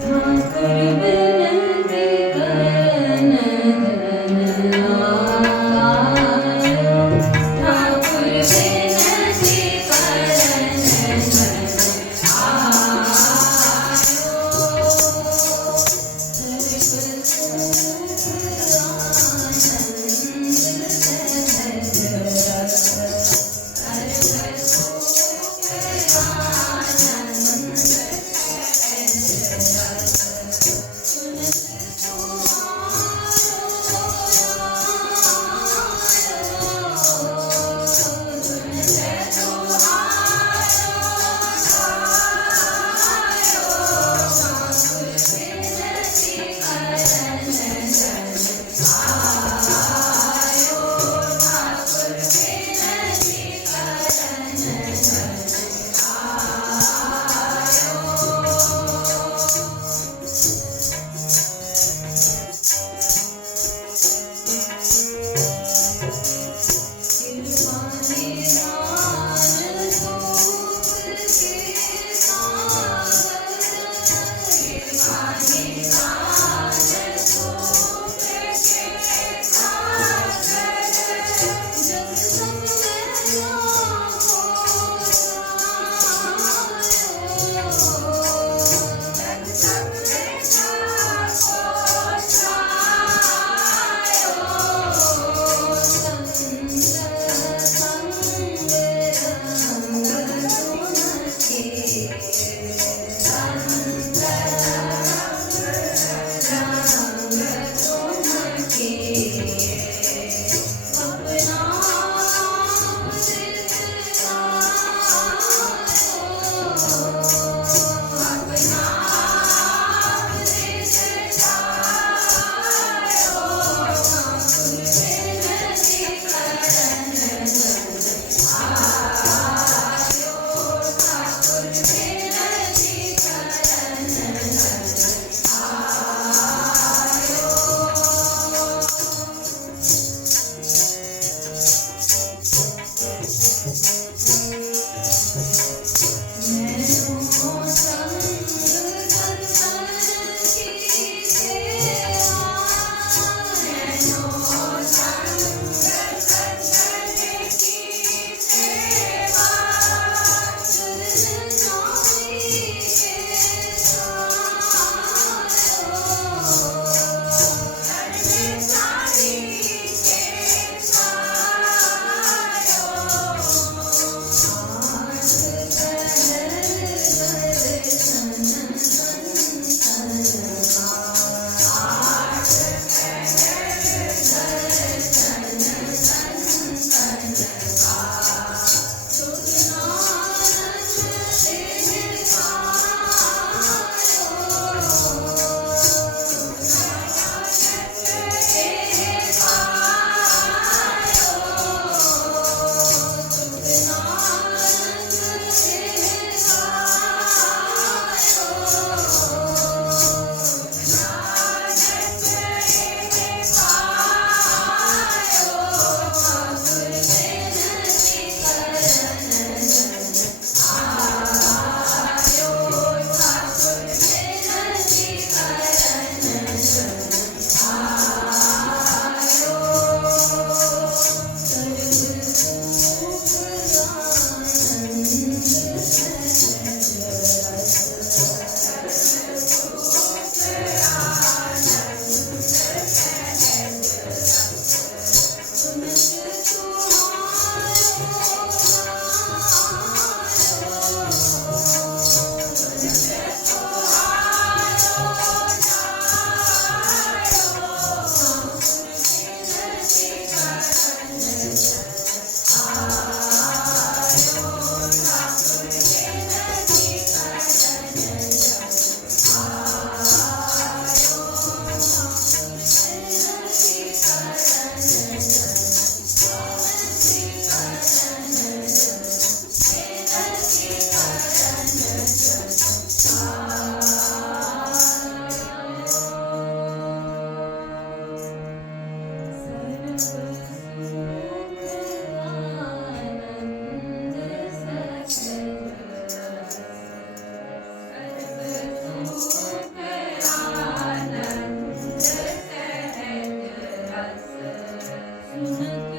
음. sense.